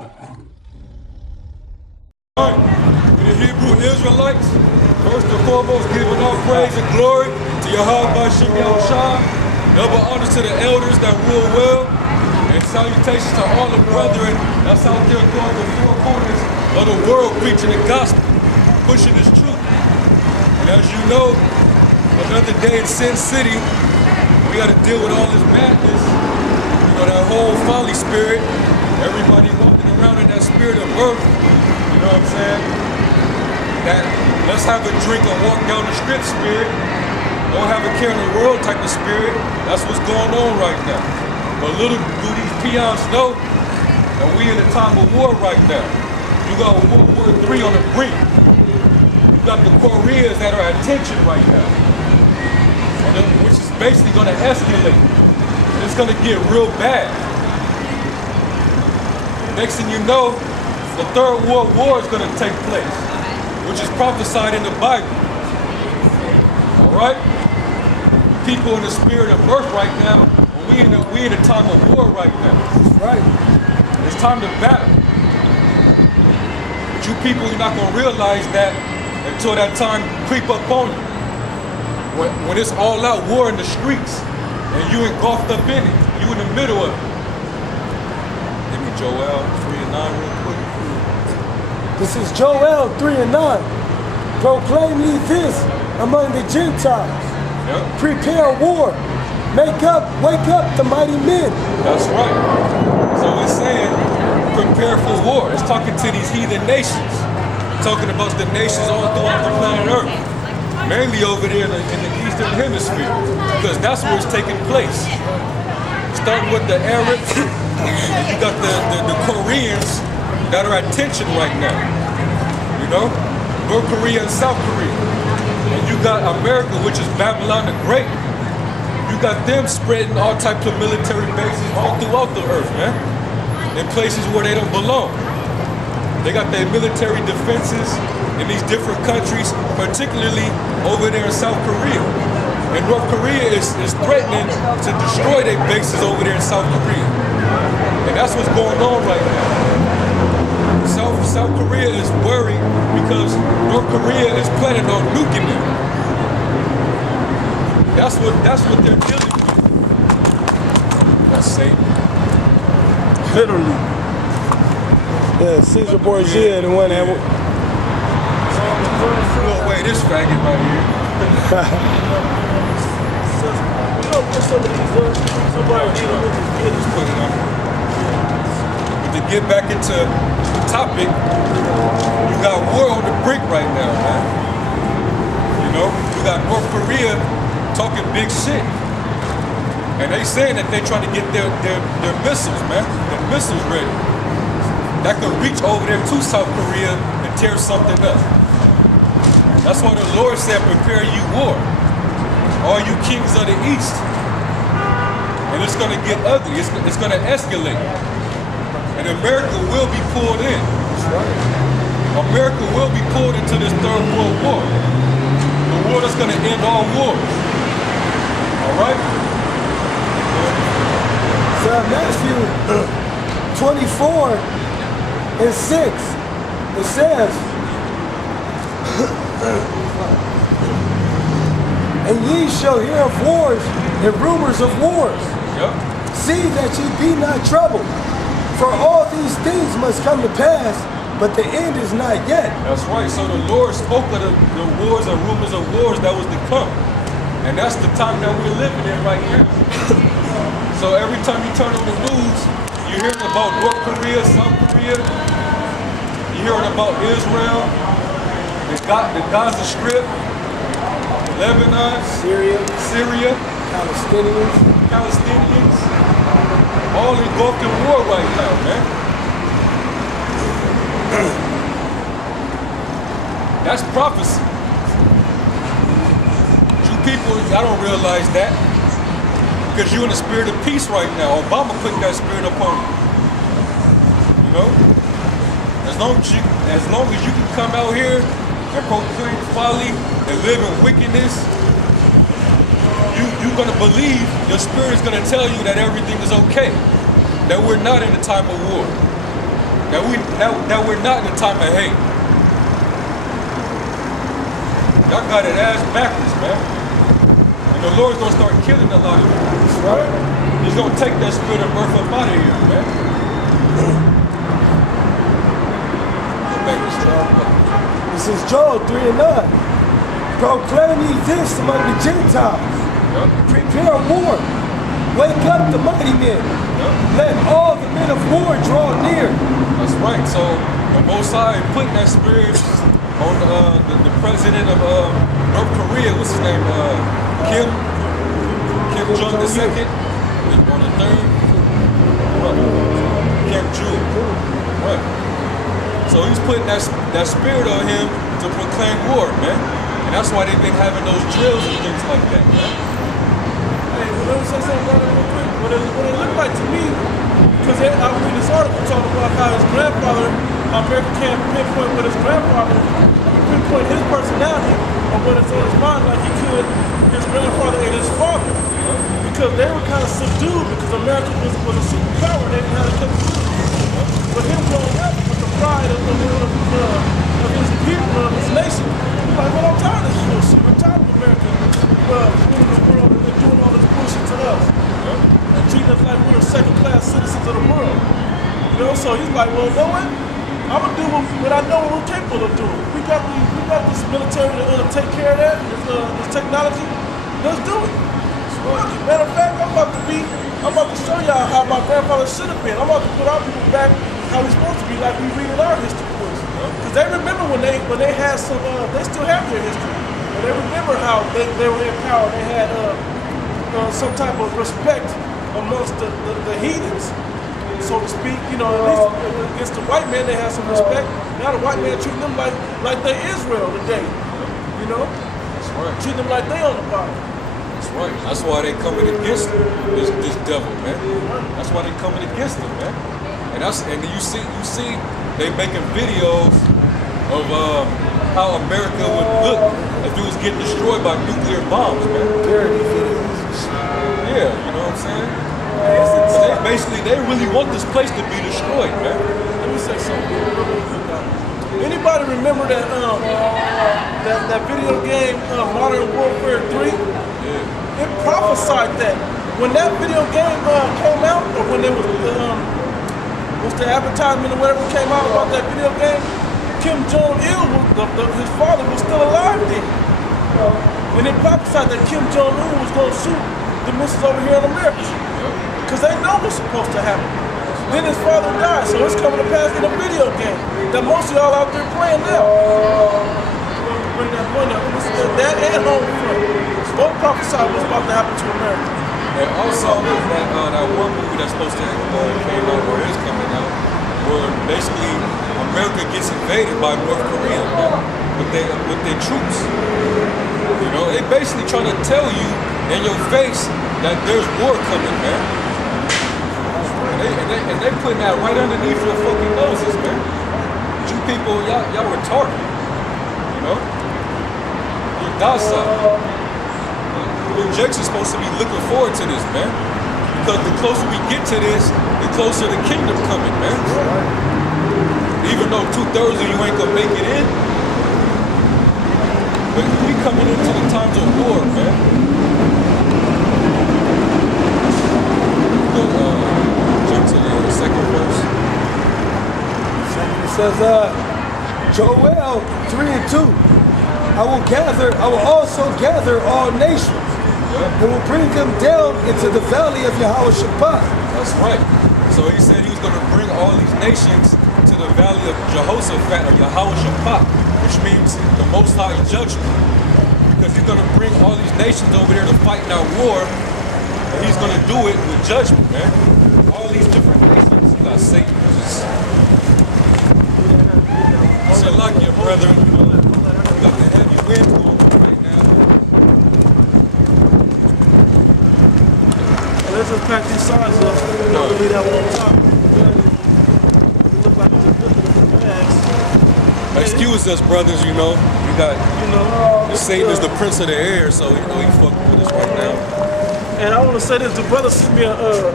The Hebrew Israelites, first and foremost, giving all praise and glory to Yahweh Shem Yahushua, double honor to the elders that rule well, and salutations to all the brethren that's out there going the four corners of the world preaching the gospel, pushing this truth. And as you know, another day in Sin City, we got to deal with all this madness, you know, that whole folly spirit, everybody walking around in that spirit of birth. You know what I'm saying? That let's have a drink and walk down the strip spirit. Don't have a care in the world type of spirit. That's what's going on right now. But little do these peons know that we in a time of war right now. You got World War III on the brink. You got the Koreans that are at tension right now. Which is basically going to escalate. And it's going to get real bad. Next thing you know, the Third World War is going to take place, which is prophesied in the Bible. All right? People in the spirit of birth right now, we in a time of war right now. That's right. It's time to battle. But you people, you're not going to realize that until that time creep up on you. When it's all out war in the streets, and you engulfed up in it, you in the middle of it. Give me Joel 3 and 9 real quick. This is Joel 3 and 9. Proclaim ye this among the Gentiles. Yep. Prepare war. Wake up the mighty men. That's right. So it's saying, prepare for war. It's talking to these heathen nations. Talking about the nations all throughout the planet Earth. Mainly over there in the Eastern Hemisphere. Because that's where it's taking place. Starting with the Arabs, and you got the Koreans that are at tension right now, you know? North Korea and South Korea. And you got America, which is Babylon the Great. You got them spreading all types of military bases all throughout the earth, man. In places where they don't belong. They got their military defenses in these different countries, particularly over there in South Korea. And North Korea is threatening to destroy their bases over there in South Korea. And that's what's going on right now. South Korea is worried because North Korea is planning on nuking them. That's what they're dealing with. That's Satan. Literally. Yeah, Caesar Borgia, the one that... We'll weigh this faggot right here. Just put it on. But to get back into the topic, you got war on the brink right now, man. You know, you got North Korea talking big shit. And they saying that they trying to get their missiles, man. Their missiles ready. That could reach over there to South Korea and tear something up. That's why the Lord said, prepare you war. All you kings of the East. And it's going to get ugly. It's going to escalate. And America will be pulled in. That's right. America will be pulled into this Third World War. The war that's going to end all wars. All right? So Matthew 24 and 6, it says, and ye shall hear of wars and rumors of wars. Yep. See that ye be not troubled, for all these things must come to pass, but the end is not yet. That's right. So the Lord spoke of the wars and rumors of wars that was to come. And that's the time that we're living in right now. So every time you turn on the news, you're hearing about North Korea, South Korea. You're hearing about Israel, the Gaza Strip, Lebanon, Syria, Palestinians, all engulfed in war right now, man. That's prophecy. You people, I don't realize that. Because you're in the spirit of peace right now. Obama put that spirit upon you. You know? As long as you can come out here and proclaim folly and live in wickedness, you're going to believe, your spirit is going to tell you that everything is okay. That we're not in a time of war. that we're not in a time of hate. Y'all got it ass backwards, man. And the Lord's gonna start killing a lot of you. Right? He's gonna take that spirit of birth up out of here, man. This is Joel 3:9. Proclaim ye this among the Gentiles. Yep. Prepare war. Wake up the mighty men. Yep. Let all the men of war draw near. That's right. So the Most High putting that spirit on the president of North Korea. What's his name? Kim Jong II. On the third. Right. Kim Jong. Right. So he's putting that spirit on him to proclaim war, man. And that's why they've been having those drills and things like that, man. Hey, let me say something about it real quick. What it looked like to me, because I read this article talking about how his grandfather, America can't pinpoint with his grandfather, pinpoint his personality or what is on his mind like he could his grandfather and his father. Because they were kind of subdued because America was a superpower. They didn't have the capability. But him growing up with the pride of his people, of his nation, he's like, well, I'm tired of this bullshit. I'm tired of America ruling the world and doing all this bullshit to us. And treating us like we're second-class citizens of the world. You know, so he's like, well, you know what? I'm gonna do what I know we're capable of doing. We got this military to take care of that, this technology. Let's do it. Matter of fact, I'm about to show y'all how my grandfather should have been. I'm about to put our people back how we're supposed to be, like we read in our history books. Because they remember when they had some, they still have their history. And they remember how they were in power. They had some type of respect amongst the heathens, so to speak. You know, at least against the white man they had some respect. Now the white man treating them like they Israel today. You know? That's right. Treating them like they on the bottom. That's right. That's why they coming against this devil, man. That's why they coming against him, man. And you see they making videos of how America would look if it was getting destroyed by nuclear bombs, man. Parody videos. Yeah, you know what I'm saying? They really want this place to be destroyed, man. Let me say something. Anybody remember that video game Modern Warfare 3? Yeah. It prophesied that when that video game came out, or when there was the advertisement or whatever came out about that video game, Kim Jong-il, his father, was still alive then. And it prophesied that Kim Jong-un was going to shoot the missiles over here in America. Because they know what's supposed to happen. Then his father died, so it's coming to pass in a video game that most of y'all out there playing now. Bring that point up. That and home front. Both prophesied what's about to happen to America. And also, that one movie that's supposed to came out, or is coming out, where basically America gets invaded by North Korea, man, with their troops. You know, they basically trying to tell you in your face that there's war coming, man. And they putting that right underneath your fucking noses, man. You people, y'all retarded. You know? You're docile. New Jakes is supposed to be looking forward to this, man. Because the closer we get to this, the closer the kingdom coming, man. Even though 2/3 of you ain't gonna make it in, but we coming into the times of war, man. Jump to the second verse. It says, Joel 3:2. I will also gather all nations. And will bring them down into the valley of Jehoshaphat. That's right. So he said he was going to bring all these nations to the valley of Jehoshaphat or Jehoshaphat, which means the Most High judgment. Because he's going to bring all these nations over there to fight in our war, and he's going to do it with judgment, man. All these different nations. You got Satan. It's like your brother. You got the heavy wind going on right now. Let's just pack these signs up. No. Leave that one on top. It look like it's a good bags. Excuse us, brothers, you know. We got, Satan is the prince of the air, so you know he fucking with us right now. And I want to say this: the brother sent me a